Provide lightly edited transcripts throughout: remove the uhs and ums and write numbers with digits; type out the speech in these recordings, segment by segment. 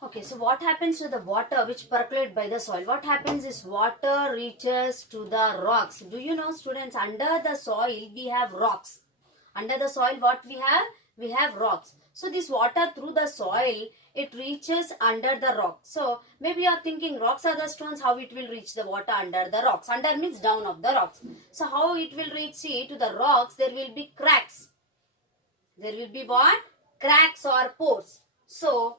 Okay, so what happens to the water which percolate by the soil? What happens is water reaches to the rocks. Do you know, students, under the soil we have rocks. Under the soil what we have? We have rocks. So this water through the soil, it reaches under the rock. So maybe you are thinking rocks are the stones, how it will reach the water under the rocks? Under means down of the rocks. So how it will reach? See, to the rocks there will be cracks. There will be what? Cracks or pores. So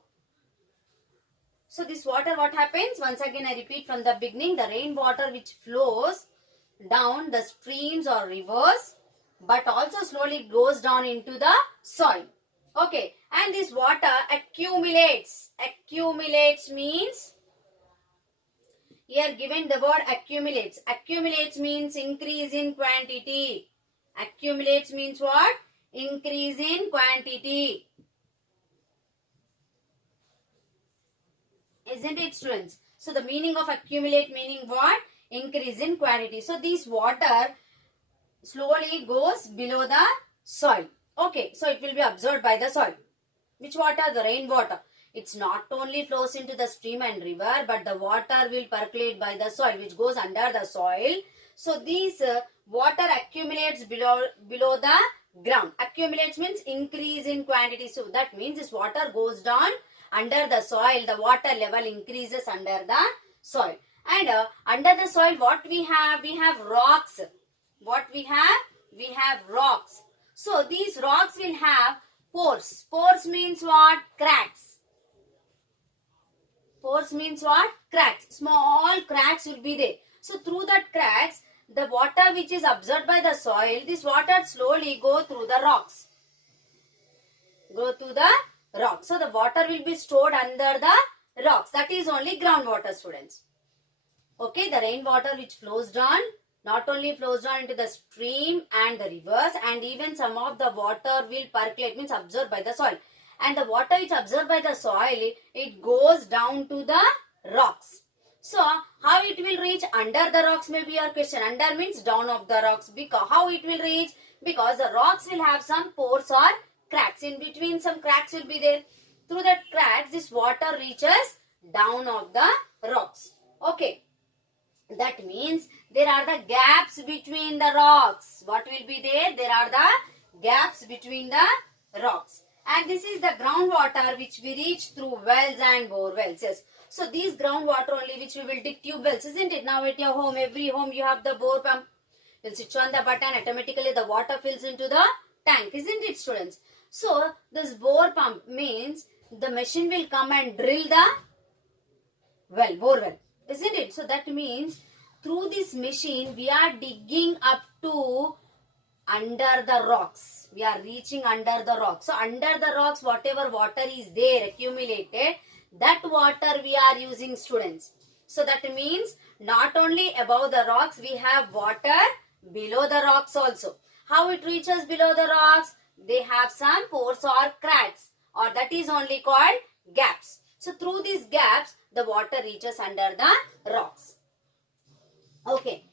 this water, what happens? Once again I repeat from the beginning, the rainwater which flows down the streams or rivers, but also slowly goes down into the soil. Okay, and this water accumulates. Accumulates means, here given the word accumulates. Accumulates means increase in quantity. Accumulates means what? Increase in quantity. Isn't it, students? So the meaning of accumulate meaning what? Increase in quantity. So this water slowly goes below the soil. Okay, so it will be absorbed by the soil. Which water? The rainwater. It's not only flows into the stream and river, but the water will percolate by the soil, which goes under the soil. So this water accumulates below the ground. Accumulates means increase in quantity. So that means this water goes down under the soil. The water level increases under the soil. And under the soil what we have? We have rocks. What we have? We have rocks. So these rocks will have pores. Pores means what? Cracks. Pores means what? Cracks. Small cracks will be there. So through that cracks, the water which is absorbed by the soil, this water slowly go through the rocks. Go through the rocks. So the water will be stored under the rocks. That is only groundwater, students. Okay, the rainwater which flows down, not only flows down into the stream and the rivers, and even some of the water will percolate, means absorbed by the soil. And the water which absorbed by the soil, it goes down to the rocks. So how it will reach under the rocks may be your question. Under means down of the rocks. Because how it will reach? Because the rocks will have some pores or cracks. In between some cracks will be there. Through that cracks, this water reaches down of the rocks. Okay. That means there are the gaps between the rocks. What will be there? There are the gaps between the rocks. And this is the groundwater which we reach through wells and bore wells. Yes. So these groundwater only which we will dig tube wells, isn't it? Now at your home, every home you have the bore pump. You'll switch on the button, automatically the water fills into the tank, isn't it, students? So this bore pump means the machine will come and drill the well, bore well, isn't it? So that means through this machine we are digging up to under the rocks. We are reaching under the rocks. So under the rocks, whatever water is there accumulated, that water we are using, students. So that means not only above the rocks, we have water below the rocks also. How it reaches below the rocks? They have some pores or cracks, or that is only called gaps. So through these gaps, the water reaches under the rocks. Okay.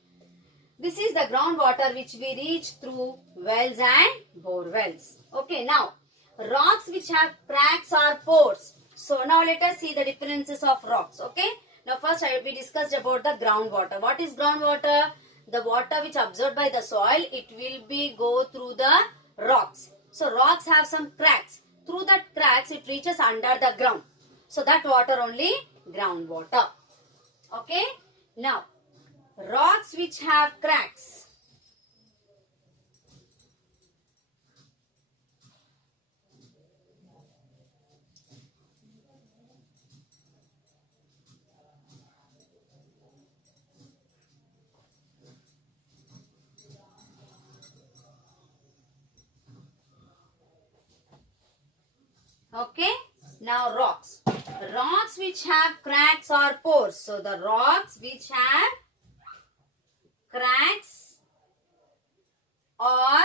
This is the groundwater which we reach through wells and bore wells. Okay, now rocks which have cracks or pores. So now let us see the differences of rocks. Okay, now first we discussed about the groundwater. What is groundwater? The water which absorbed by the soil, it will be go through the rocks. So rocks have some cracks. Through that cracks, it reaches under the ground. So that water only groundwater. Okay, now rocks which have cracks. Okay, now rocks. Rocks which have cracks or pores. So the rocks which have cracks or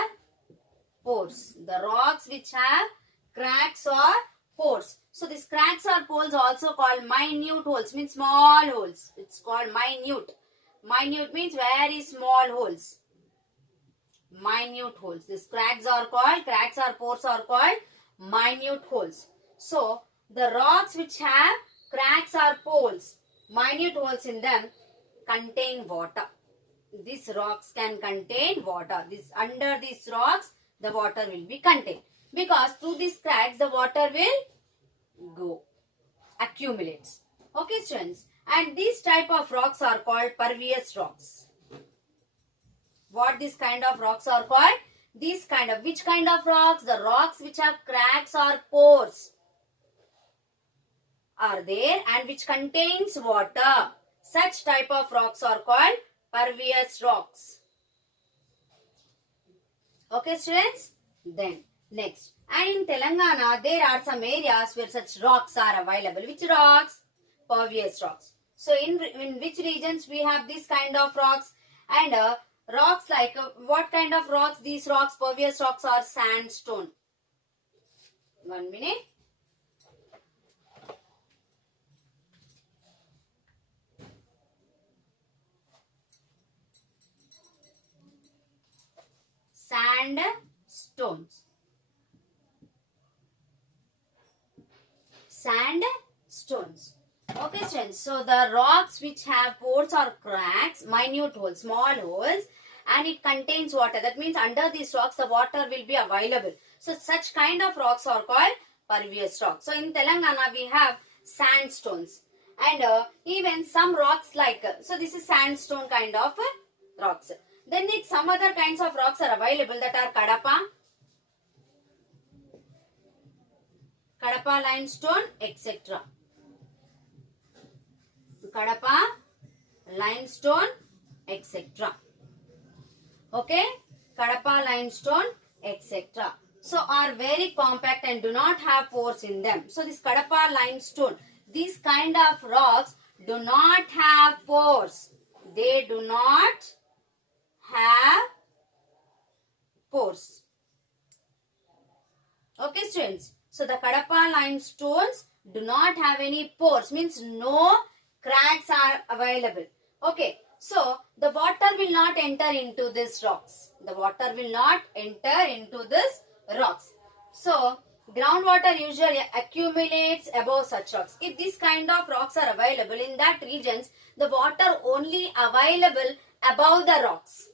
pores. The rocks which have cracks or pores. So these cracks or pores also called minute holes, means small holes. It's called minute. Minute means very small holes. Minute holes. These cracks or pores are called minute holes. So the rocks which have cracks or pores, minute holes in them, contain water. These rocks can contain water. Under these rocks, the water will be contained. Because through these cracks, the water will go, accumulates. Okay, students. And these type of rocks are called pervious rocks. What these kind of rocks are called? Which kind of rocks? The rocks which have cracks or pores are there and which contains water. Such type of rocks are called pervious rocks. Okay, students? Then, next. And in Telangana, there are some areas where such rocks are available. Which rocks? Pervious rocks. So, in which regions we have this kind of rocks? And rocks like, what kind of rocks? These rocks, pervious rocks, are sandstone. 1 minute. Sandstones. Sandstones. Okay, students. So the rocks which have pores or cracks, minute holes, small holes, and it contains water. That means under these rocks the water will be available. So such kind of rocks are called pervious rocks. So in Telangana we have sandstones and even some rocks like, so this is sandstone kind of rocks. Then some other kinds of rocks are available that are Kadapa limestone, etc. Kadapa limestone, etc. Okay, Kadapa limestone, etc. So are very compact and do not have pores in them. So this Kadapa limestone, these kind of rocks do not have pores. They do not have pores. Okay, students. So the Kadapa limestones do not have any pores, means no cracks are available. Okay, so the water will not enter into these rocks. The water will not enter into these rocks. So groundwater usually accumulates above such rocks. If this kind of rocks are available in that regions, the water only available above the rocks.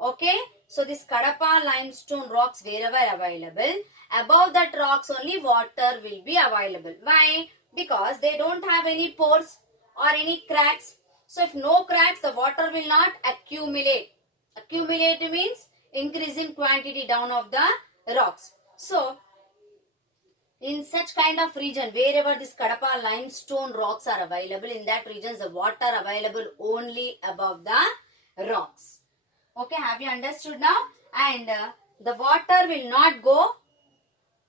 Okay, so this Kadapa limestone rocks wherever available, above that rocks only water will be available. Why? Because they don't have any pores or any cracks. So if no cracks, the water will not accumulate. Accumulate means increasing quantity down of the rocks. So in such kind of region, wherever this Kadapa limestone rocks are available, in that region the water available only above the rocks. Okay, have you understood now? And the water will not go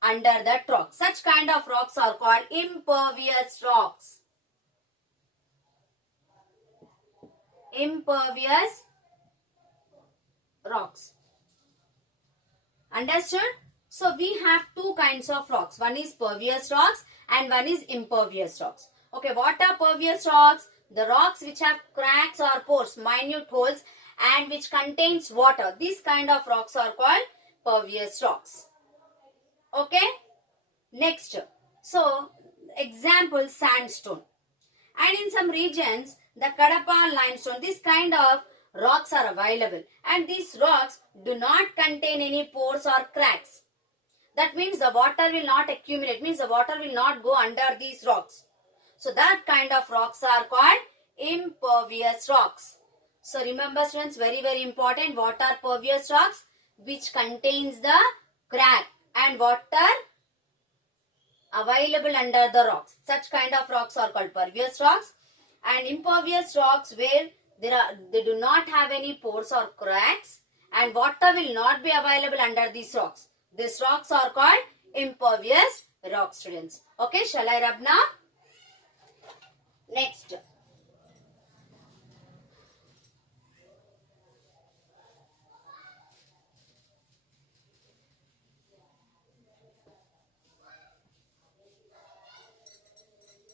under that rock. Such kind of rocks are called impervious rocks. Impervious rocks. Understood? So we have two kinds of rocks. One is pervious rocks and one is impervious rocks. Okay, what are pervious rocks? The rocks which have cracks or pores, minute holes, and which contains water. These kind of rocks are called pervious rocks. Okay. Next. So, example, sandstone. And in some regions, the Kadapa limestone, this kind of rocks are available. And these rocks do not contain any pores or cracks. That means the water will not accumulate. Means the water will not go under these rocks. So, that kind of rocks are called impervious rocks. So remember students, very important, what are pervious rocks? Which contains the crack and water available under the rocks. Such kind of rocks are called pervious rocks. And impervious rocks where they do not have any pores or cracks and water will not be available under these rocks. These rocks are called impervious rocks, students. Okay, shall I rub now? Next.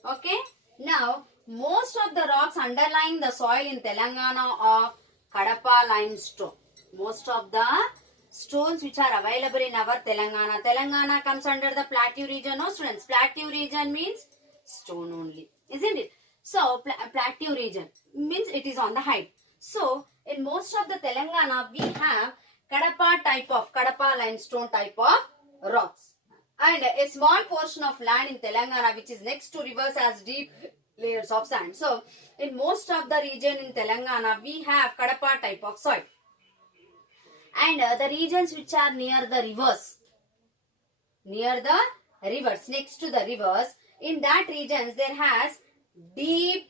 Okay, now most of the rocks underlying the soil in Telangana are Kadapa limestone. Most of the stones which are available in our Telangana. Telangana comes under the plateau region, no students? Plateau region means stone only, isn't it? So plateau region means it is on the height. So in most of the Telangana we have Kadapa limestone type of rocks, and a small portion of land in Telangana which is next to rivers has deep layers of sand. So in most of the region in Telangana we have Kadapa type of soil, and the regions which are near the rivers, next to the rivers, in that regions there has deep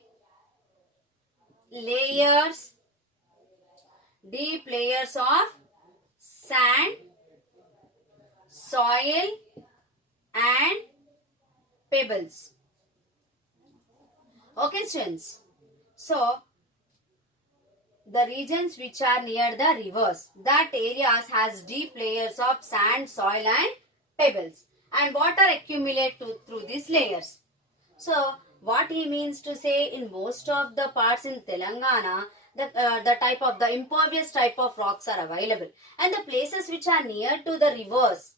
layers of sand, soil and pebbles. Okay students, so the regions which are near the rivers, that areas has deep layers of sand, soil and pebbles, and water accumulate through these layers. So what he means to say, in most of the parts in Telangana, the impervious type of rocks are available, and the places which are near to the rivers,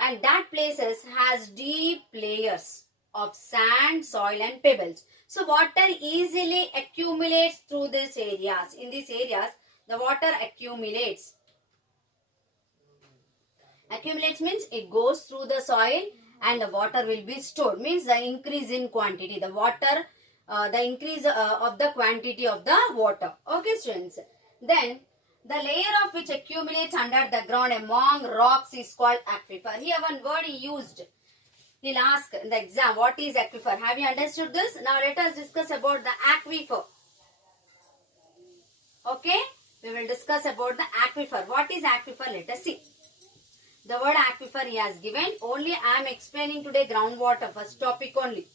and that places has deep layers of sand, soil and pebbles. So water easily accumulates through these areas. In these areas, the water accumulates. Accumulates means it goes through the soil and the water will be stored. Means the increase in quantity. The water, the increase of the quantity of the water. Okay students. Then the layer of which accumulates under the ground among rocks is called aquifer. Here one word he used. He'll ask in the exam, what is aquifer? Have you understood this? Now let us discuss about the aquifer. Okay? We will discuss about the aquifer. What is aquifer? Let us see. The word aquifer he has given. Only I am explaining today groundwater, first topic only.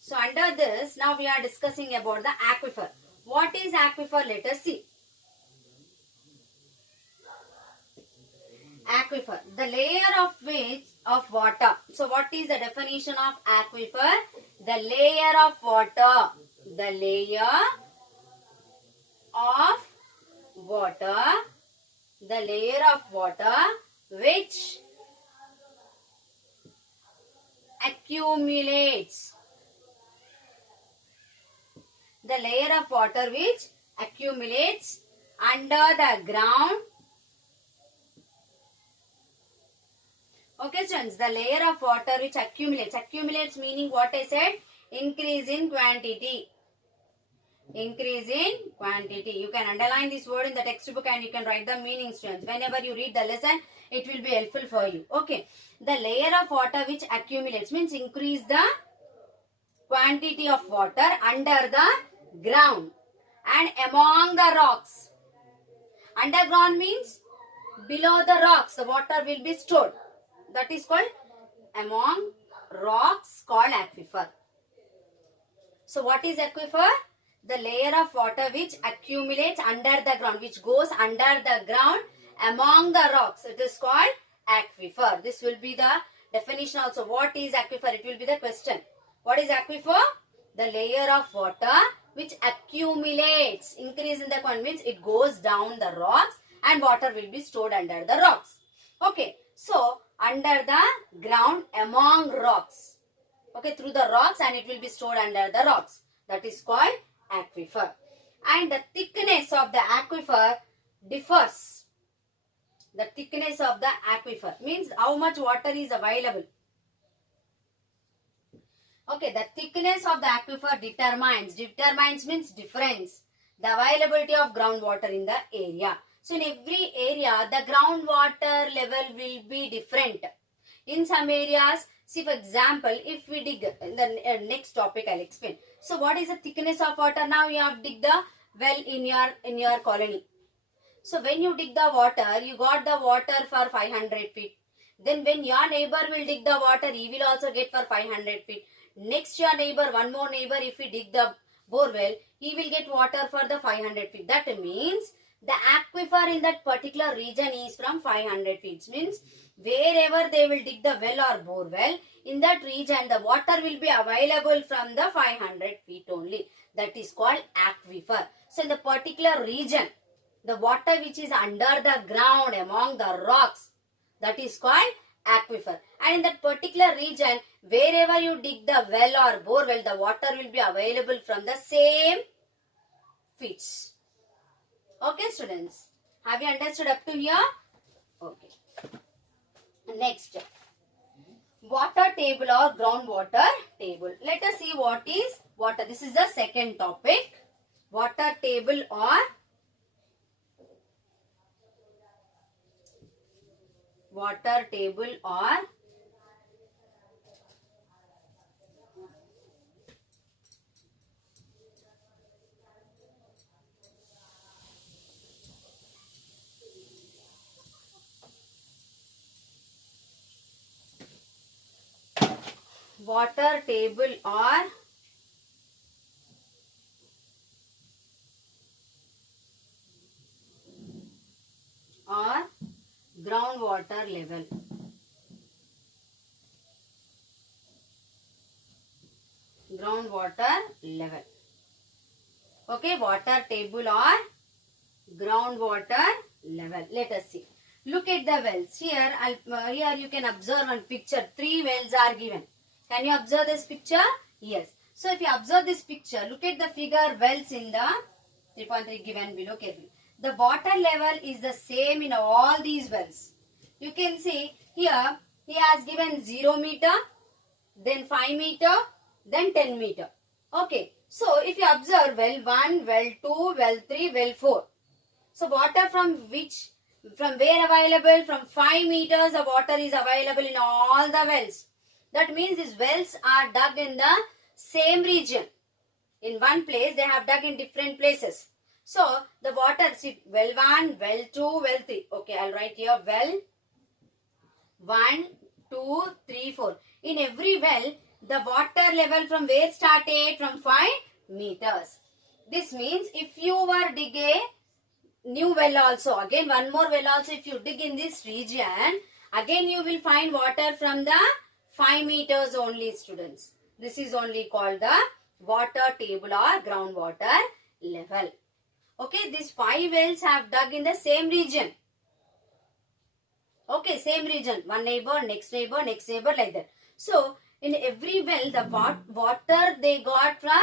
So under this, now we are discussing about the aquifer. What is aquifer? Let us see. Aquifer, the layer of water. So what is the definition of aquifer? The layer of water. The layer of water. The layer of water which accumulates. The layer of water which accumulates under the ground. Okay students, the layer of water which accumulates. Accumulates meaning what I said? Increase in quantity. Increase in quantity. You can underline this word in the textbook and you can write the meaning students. Whenever you read the lesson, it will be helpful for you. Okay. The layer of water which accumulates means increase the quantity of water under the ground and among the rocks. Underground means below the rocks the water will be stored. That is called among rocks, called aquifer. So what is aquifer? The layer of water which accumulates under the ground, which goes under the ground among the rocks. It is called aquifer. This will be the definition also. What is aquifer? It will be the question. What is aquifer? The layer of water which accumulates. Increase in the quantity means it goes down the rocks and water will be stored under the rocks. Okay. So under the ground among rocks. Okay. Through the rocks and it will be stored under the rocks. That is called aquifer. And the thickness of the aquifer differs. The thickness of the aquifer means how much water is available. Okay, the thickness of the aquifer determines means difference the availability of groundwater in the area. So in every area the groundwater level will be different. In some areas, see for example, if we dig, in the next topic I'll explain. So what is the thickness of water? Now you have dig the well in your colony. So when you dig the water, you got the water for 500 feet. Then when your neighbor will dig the water, he will also get for 500 feet. Next your neighbor, one more neighbor, if he dig the borewell, he will get water for the 500 feet. That means the aquifer in that particular region is from 500 feet. Means wherever they will dig the well or borewell, in that region the water will be available from the 500 feet only. That is called aquifer. So in the particular region, the water which is under the ground among the rocks, that is called aquifer. And in that particular region, wherever you dig the well or bore well, the water will be available from the same feeds. Okay, students. Have you understood up to here? Okay. Next, water table or groundwater table. Let us see what is water. This is the second topic. Water table or water table or groundwater level. Groundwater level. Okay, water table or groundwater level. Let us see. Look at the wells. Here, here you can observe one picture. 3 wells are given. Can you observe this picture? Yes. So, if you observe this picture, look at the figure wells in the 3.3 given below carefully. The water level is the same in all these wells. You can see here, he has given 0 meter, then 5 meter, then 10 meter. Okay. So, if you observe well 1, well 2, well 3, well 4. So, water from where available? From 5 meters, the water is available in all the wells. That means these wells are dug in the same region. In one place, they have dug in different places. So, the water, see, well 1, well 2, well 3. Okay, I'll write here well 1, 2, 3, 4. In every well, the water level from where started? From 5 meters. This means if you were dig a new well also, again one more well also, if you dig in this region, again you will find water from the 5 meters only, students. This is only called the water table or groundwater level. Okay, these 5 wells have dug in the same region. Okay, same region. One neighbor, next neighbor, next neighbor, like that. So, in every well, the water they got from,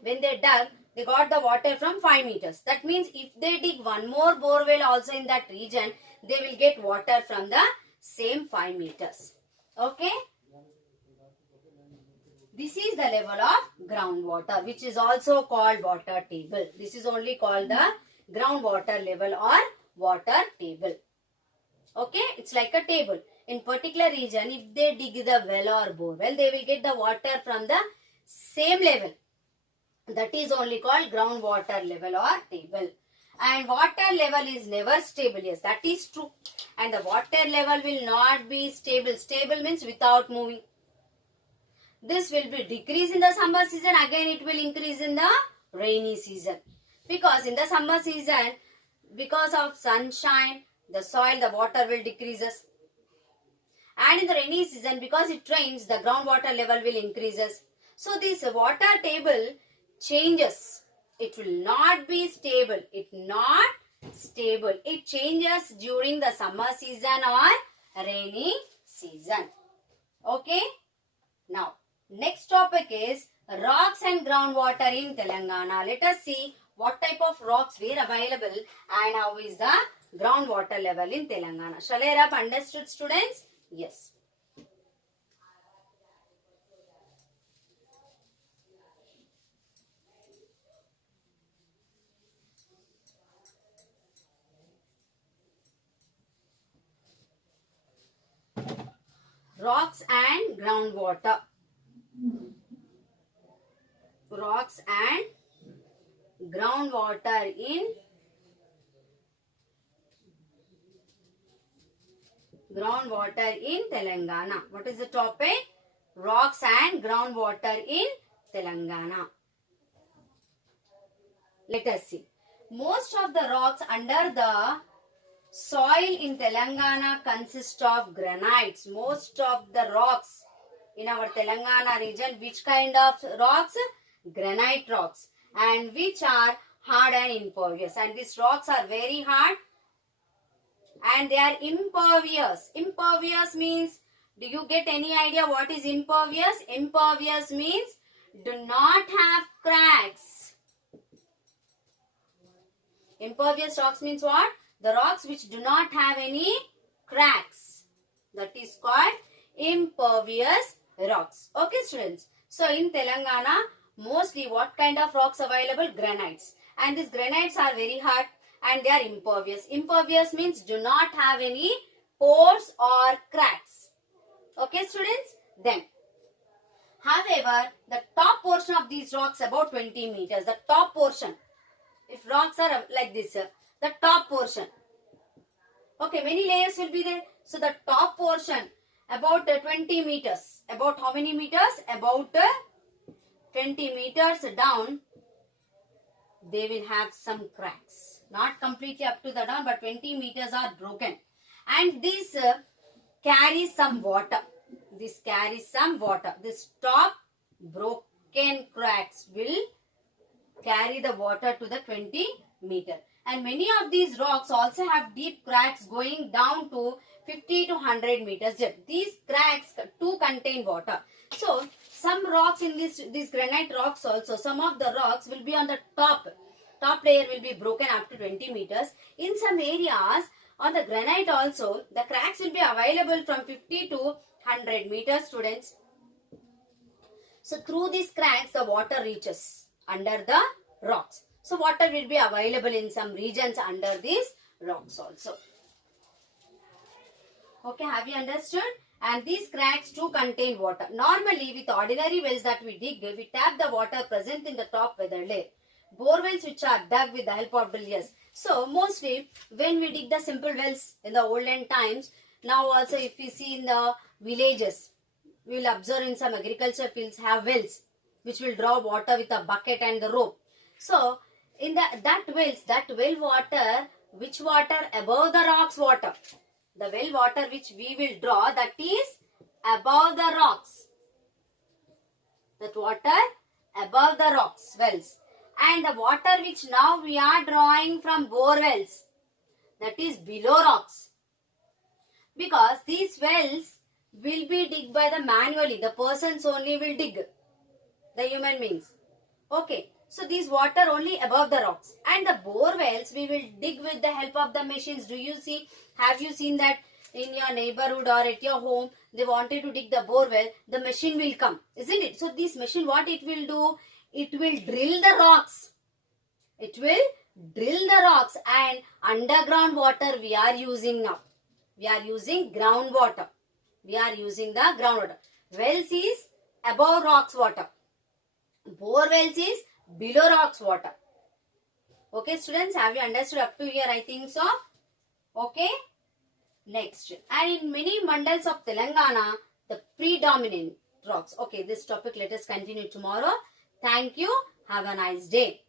when they dug, they got the water from 5 meters. That means if they dig one more bore well also in that region, they will get water from the same 5 meters. Okay. This is the level of groundwater, which is also called water table. This is only called the groundwater level or water table. Okay, it's like a table. In particular region, if they dig the well or bore well, they will get the water from the same level. That is only called groundwater level or table. And water level is never stable. Yes, that is true. And the water level will not be stable. Stable means without moving. This will be decrease in the summer season. Again, it will increase in the rainy season. Because in the summer season, because of sunshine, the soil, the water will decreases. And in the rainy season, because it rains, the groundwater level will increases. So, this water table changes. It will not be stable. It not stable. It changes during the summer season or rainy season. Okay. Now, next topic is rocks and groundwater in Telangana. Let us see what type of rocks were available and how is the groundwater level in Telangana. Shall I have understood, students? Yes. Rocks and groundwater. Rocks and groundwater in Telangana. What is the topic? Rocks and groundwater in Telangana. Let us see. Most of the rocks under the soil in Telangana consist of granites. Most of the rocks in our Telangana region, which kind of rocks? Granite rocks, and which are hard and impervious. And these rocks are very hard and they are impervious. Impervious means, do you get any idea what is impervious? Impervious means do not have cracks. Impervious rocks means what? The rocks which do not have any cracks. That is called impervious rocks. Okay, students. So in Telangana, mostly what kind of rocks available? Granites. And these granites are very hard and they are impervious. Impervious means do not have any pores or cracks. Okay, students. Then, however, the top portion of these rocks about 20 meters. The top portion. If rocks are like this, the top portion. Okay, many layers will be there. So the top portion about 20 meters. About how many meters? About 20 meters down, they will have some cracks. Not completely up to the down, but 20 meters are broken. And this carries some water. This carries some water. This top broken cracks will carry the water to the 20 meter. And many of these rocks also have deep cracks going down to 50 to 100 meters depth. These cracks too contain water. So, some rocks in these granite rocks also, some of the rocks will be on the top. Top layer will be broken up to 20 meters. In some areas, on the granite also, the cracks will be available from 50 to 100 meters, students. So, through these cracks, the water reaches under the rocks. So, water will be available in some regions under these rocks also. Okay, have you understood? And these cracks too contain water. Normally, with ordinary wells that we dig, we tap the water present in the top weathered layer. Bore wells which are dug with the help of drills. So, mostly when we dig the simple wells in the olden times, now also if we see in the villages, we will observe in some agriculture fields have wells which will draw water with a bucket and the rope. So, in that well water, which water? Above the rocks water. The well water which we will draw, that is above the rocks. That water above the rocks, wells. And the water which now we are drawing from bore wells, that is below rocks. Because these wells will be digged by the manually. The persons only will dig. The human beings. Okay. So, these water only above the rocks. And the bore wells we will dig with the help of the machines. Do you see? Have you seen that in your neighborhood or at your home? They wanted to dig the bore well. The machine will come. Isn't it? So, this machine, what it will do? It will drill the rocks. It will drill the rocks. And underground water we are using now. We are using groundwater. We are using the groundwater. Wells is above rocks water. Bore wells is below rocks water. Okay, students, have you understood up to here? I think so. Okay. Next. And in many mandals of Telangana, the predominant rocks. Okay, this topic let us continue tomorrow. Thank you. Have a nice day.